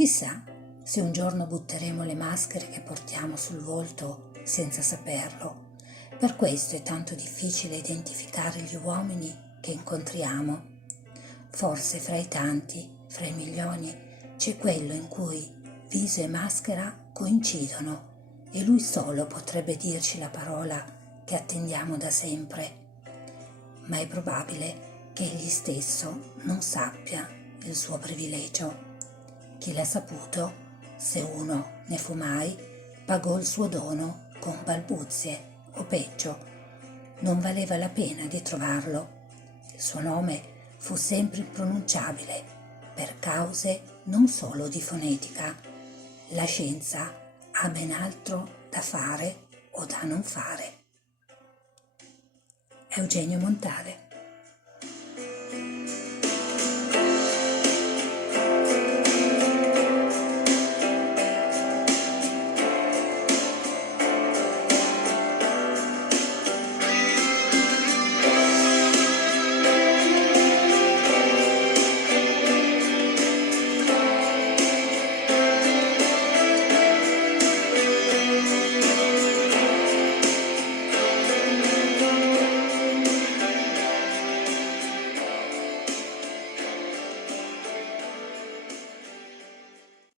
Chissà se un giorno butteremo le maschere che portiamo sul volto senza saperlo. Per questo è tanto difficile identificare gli uomini che incontriamo. Forse fra i tanti, fra i milioni, c'è quello in cui viso e maschera coincidono e lui solo potrebbe dirci la parola che attendiamo da sempre. Ma è probabile che egli stesso non sappia il suo privilegio. Chi l'ha saputo, se uno ne fu mai, pagò il suo dono con balbuzie o peggio. Non valeva la pena di trovarlo. Il suo nome fu sempre impronunciabile per cause non solo di fonetica. La scienza ha ben altro da fare o da non fare. Eugenio Montale.